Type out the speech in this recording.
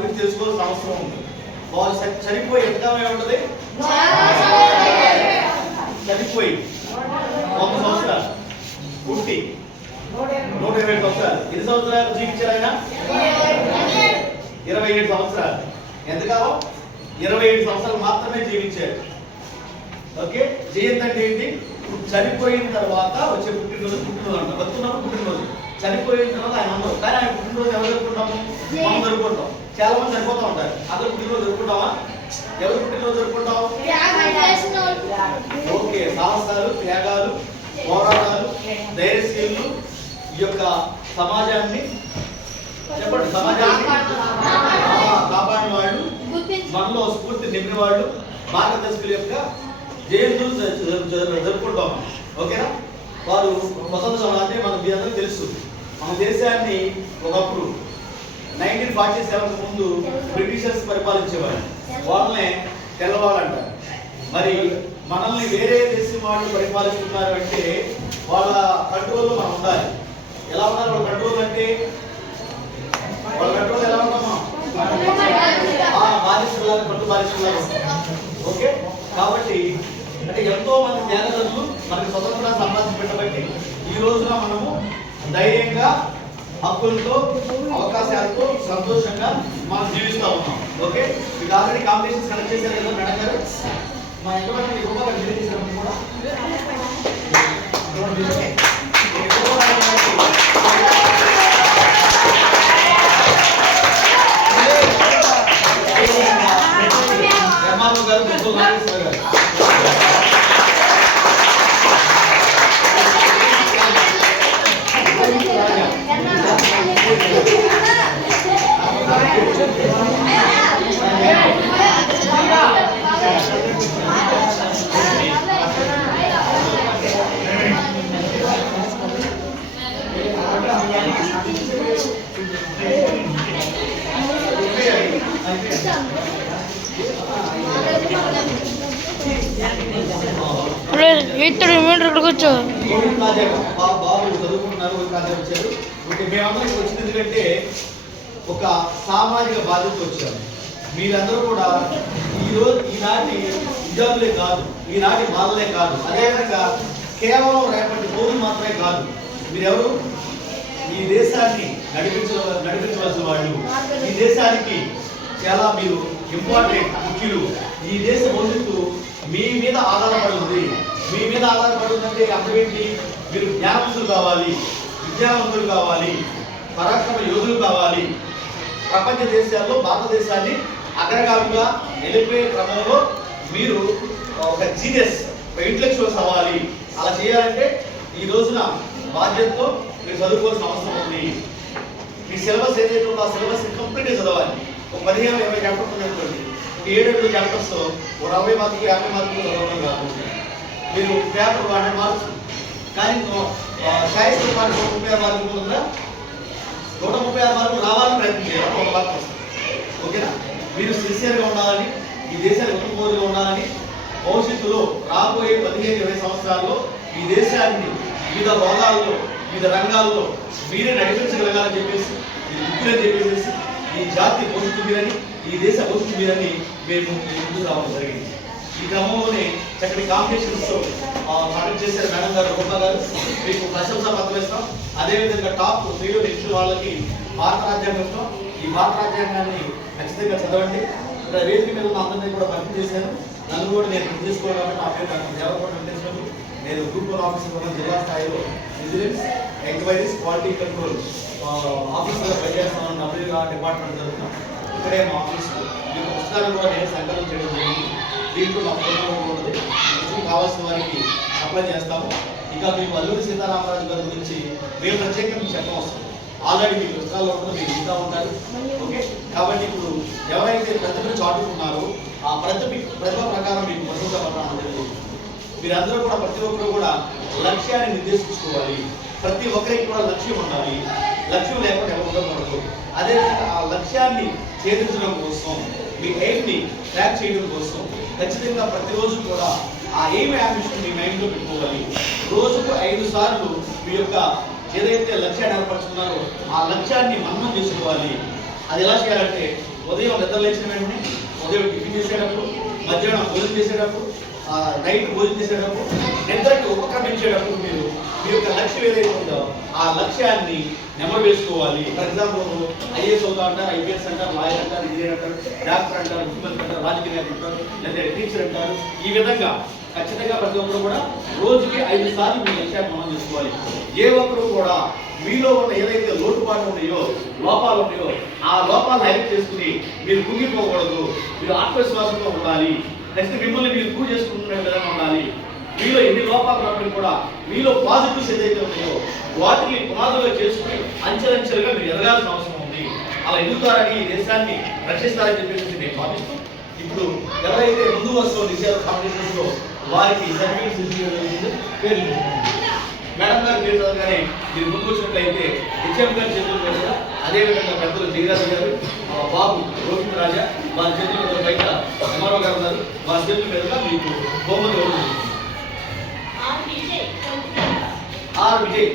గురించి తెలుసుకోవాల్సిన అవసరం ఉంది. వారు చనిపోయి ఎంతకాలం ఏముంటుంది? చనిపోయి 100 సంవత్సరాలు, పుట్టి 120 సంవత్సరాలు. ఎన్ని సంవత్సరాలు జీవించారు ఆయన? 27 సంవత్సరాలు. ఎంతకాలం? 27 సంవత్సరాలు మాత్రమే జీవించారు. ఓకే, జయంతి అంటే ఏంటి? చనిపోయిన తర్వాత వచ్చే పుట్టినరోజు అంట. బతుకున్నప్పుడు పుట్టినరోజు, చనిపోయిన తర్వాత ఆయన ఉండవు. కానీ ఆయన పుట్టినరోజు ఎవరు జరుపుకుంటాము? మనం జరుపుకుంటాం. చాలా మంది చనిపోతూ ఉంటారు. అందరూ పుట్టినరోజు జరుపుకుంటావా? ఎవరు పుట్టినరోజు జరుపుకుంటాం? ఓకే, సాహసాలు, త్యాగాలు, పోరాటాలు, ధైర్యశీలు, ఈ యొక్క సమాజాన్ని చెప్పండి, సమాజాన్ని కాపాడిన వాళ్ళు, మనలో స్ఫూర్తి నింపిన వాళ్ళు, మార్గదర్శకుల యొక్క జయంతులు జరుపుకుంటాం. ఓకేనా? వారు స్వతంత్రం అంటే మనకు మీ అందరికీ తెలుసు. మన దేశాన్ని ఒకప్పుడు 1947 ముందు బ్రిటిషర్స్ పరిపాలించేవారు. వాళ్ళనే తెల్లవాళ్ళు అంటారు. మరి మనల్ని వేరే దేశం వాళ్ళు పరిపాలిస్తున్నారు అంటే వాళ్ళ కంట్రోల్లో మనం ఉండాలి. ఎలా ఉన్నారు వాళ్ళ కంట్రోల్ అంటే? వాళ్ళ కంట్రోల్ ఎలా ఉన్నామా? బాధితులాగా, పట్టు బాధితులాగా. ఓకే, కాబట్టి అంటే ఎంతో మంది త్యాగదర్శులు మనకు స్వతంత్రాన్ని సంపాదించి పెట్టబట్టి ఈ రోజున మనము ధైర్యంగా, హక్కులతో, అవకాశాలతో సంతోషంగా మనం జీవిస్తూ ఉన్నాం. ఓకే, మీకు ఆల్రెడీ కాంపిటీషన్స్ కనెక్ట్ చేశారు కదా మేడం గారు? మా ఎంతమంది ఎక్కువగా డిలీట్ చేశారు కూడా? ఎంఆర్ఓ గారు, ముగ్గురు నాగేశ్వర గారు. బాబు చదువుకుంటున్నారు, వచ్చారు. మేమందరం వచ్చింది ఎందుకంటే ఒక సామాజిక బాధ్యత వచ్చాము. మీరందరూ కూడా ఈనాటి విద్యార్థులే కాదు, ఈనాటి బాలలే కాదు, అదేవిధంగా కేవలం రేపటి పౌరులు మాత్రమే కాదు. మీరెవరు? ఈ దేశాన్ని నడిపించవలసిన వాళ్ళు. ఈ దేశానికి చాలా మీరు ఇంపార్టెంట్ ముఖ్యులు. ఈ దేశ భవిష్యత్తు మీ మీద ఆధారపడి ఉంది. మీ మీద ఆధారపడి ఉందంటే అర్థం ఏంటి? మీరు జ్ఞానవంతులు కావాలి, విద్యావంతులు కావాలి, పరాక్రమ యోధులు కావాలి. ప్రపంచ దేశాల్లో భారతదేశాన్ని అగ్రగామిగా నిలిపే క్రమంలో మీరు ఒక జీనియస్, ఒక ఇంటలెక్చువల్స్ అవ్వాలి. అలా చేయాలంటే ఈ రోజున బాధ్యతతో మీరు చదువుకోవాల్సిన అవసరం ఉంది. మీ సిలబస్ ఏదైతే ఉందో ఆ సిలబస్ కంప్లీట్గా చదవాలి. ఒక 15-20 చాప్టర్స్ ఉన్నటువంటి 7 చాప్టర్స్ 40 మార్కులు 50 మార్కులు చదవడం కాదు. మీరు పేపర్ 100 మార్క్స్ కానీ సాహిత్య పాఠం 36 మార్కులు ఉందా? 136 మార్కులు రావాలని ప్రయత్నం చేయాలి. 100 మార్కులు వస్తుంది. ఓకేనా? మీరు సిన్సియర్గా ఉండాలని, ఈ దేశాన్ని ఉత్తమోదుగా ఉండాలని, భవిష్యత్తులో రాబోయే 15-20 సంవత్సరాల్లో ఈ దేశాన్ని వివిధ హోదాల్లో, వివిధ రంగాల్లో మీరే నడిపించగలగాలని చెప్పేసి, ఇది ముఖ్యులని చెప్పేసి, ఈ జాతి భవిష్యత్తు మీరని, ఈ దేశ భవిష్యత్తు మీరని మేము ముందుకు రావడం జరిగింది. ఈ క్రమంలోనే చక్కటి కాంపిటీషన్స్ కండక్ట్ చేశారు మేడం గారు, గొప్ప గారు. మీకు ప్రశంసా పత్రం ఇస్తాం. అదేవిధంగా టాప్ 3 నిమిషాల వాళ్ళకి భారత రాజ్యాంగం ఇస్తాం. ఈ భారత రాజ్యాంగాన్ని ఖచ్చితంగా చదవండి. ఇక్కడ వేదిక మీద ఉన్న అందరినీ కూడా భర్తీ చేశాను. నన్ను కూడా నేను గుర్తు చేసుకోవడం కాబట్టి నా పేరు డాక్టర్ దేవరకొండ వెంకటేశ్వరులు. నేను గ్రూప్ 1 ఆఫీసర్ జిల్లా స్థాయిలో విజిలెన్స్, ఎంక్వైరీస్, క్వాలిటీ కంట్రోల్ ఆఫీసర్గా పనిచేస్తామని డబ్ల్యూగా డిపార్ట్మెంట్ జరుగుతున్నాం. ఇక్కడే మా ఆఫీస్. ఈ పుస్తకాలు కూడా నేను సంకలనం చేయడం జరిగింది. దీంట్లో మా ఫోన్ నెంబర్ ఉంటుంది. కావాల్సిన వారికి అప్లై చేస్తాము. ఇంకా మీకు అల్లూరి సీతారామరాజు గారి గురించి మేము ప్రత్యేకంగా మీకు చెప్పడం వస్తుంది. ఆల్రెడీ మీ పుస్తకాల్లో ఉంటుంది, మీరు ఇంకా ఉంటారు. ఓకే, కాబట్టి ఇప్పుడు ఎవరైతే ప్రతిభను చాటుకున్నారో ఆ ప్రతిభ ప్రకారం మీకు ప్రశంసా పత్రం జరుగుతుంది. మీరందరూ కూడా ప్రతి ఒక్కరు కూడా లక్ష్యాన్ని నిర్దేశించుకోవాలి. ప్రతి ఒక్కరికి కూడా లక్ష్యం ఉండాలి. లక్ష్యం లేకుండా ఎవరు ఉండకూడదు. అదేవిధంగా ఆ లక్ష్యాన్ని ఛేదించడం కోసం, మీ ఎయిమ్ని ట్రాక్ చేయడం కోసం ఖచ్చితంగా ప్రతిరోజు కూడా ఆ ఎయిమ్ అంబిషన్ మీ మైండ్లో పెట్టుకోవాలి. రోజుకు 5 సార్లు మీ యొక్క ఏదైతే లక్ష్యాన్ని ఏర్పరచుకున్నారో ఆ లక్ష్యాన్ని మననం చేసుకోవాలి. అది ఎలా చేయాలంటే ఉదయం నిద్ర లేచిన వెంటనే ఉదయం టిఫిన్ చేసేటప్పుడు, మధ్యాహ్నం భోజనం చేసేటప్పుడు, నైట్ భోజనం చేసేటప్పుడు, నిద్రకి ఉపక్రమించేటప్పుడు మీరు మీ యొక్క లక్ష్యం ఏదైతే ఉందో ఆ లక్ష్యాన్ని నెమరు వేసుకోవాలి. ఫర్ ఎగ్జాంపుల్ ఐఏఎస్ అవుతా అంటారు, ఐపీఎస్ అంటారు, లాయర్ అంటారు, ఇంజనీర్ అంటారు, డాక్టర్ అంటారు, ముఖ్యమంత్రి అంటారు, రాజకీయ నాయకులు అంటారు, లేదా టీచర్ అంటారు. ఈ విధంగా ఖచ్చితంగా ప్రతి ఒక్కరు కూడా రోజుకి 5 సార్లు మీ లక్ష్యాన్ని మనం చేసుకోవాలి. ఏ ఒక్కరు కూడా మీలో ఉన్న ఏదైతే లోటుపాట్లు ఉన్నాయో, లోపాలు ఉన్నాయో ఆ లోపాలను హైలైట్ చేసుకుని మీరు కుంగిపోకూడదు. మీరు ఆత్మవిశ్వాసంతో ఉండాలి. నెక్స్ట్ మిమ్మల్ని మీరు ప్రూవ్ చేసుకుంటున్న విధంగా ఉండాలి. మీలో ఎన్ని లోపాలు ఉన్నప్పటికీ కూడా మీలో పాజిటివ్స్ ఏదైతే ఉన్నాయో వాటిని పునాదులుగా చేసుకుని అంచెలంచెలుగా మీరు ఎదగాల్సిన అవసరం ఉంది. అలా ఎదుగుతారని ఈ దేశాన్ని రక్షిస్తారని చెప్పేసి నేను భావిస్తూ ఇప్పుడు ఎవరైతే ముందు వస్తున్న విషయాలు కాంపిటీషన్స్ లో వారికి సర్టిఫికేట్స్ ఇచ్చేది పేర్లు మేడం గారు పేరు చదవగానే మీరు ముందు వచ్చినట్లయితే హెచ్ఎం గారి చేతులు పెట్టగా అదేవిధంగా పెద్దలు జయరాజు గారు, బాబు రోహిత్ రాజా వారి చేతుల మీద బయట ఎంఆర్ఓ గారు ఉన్నారు, వారి చేతుల మీదుగా మీకు బహుమతి ఇవ్వడం ఆర్ విజయ్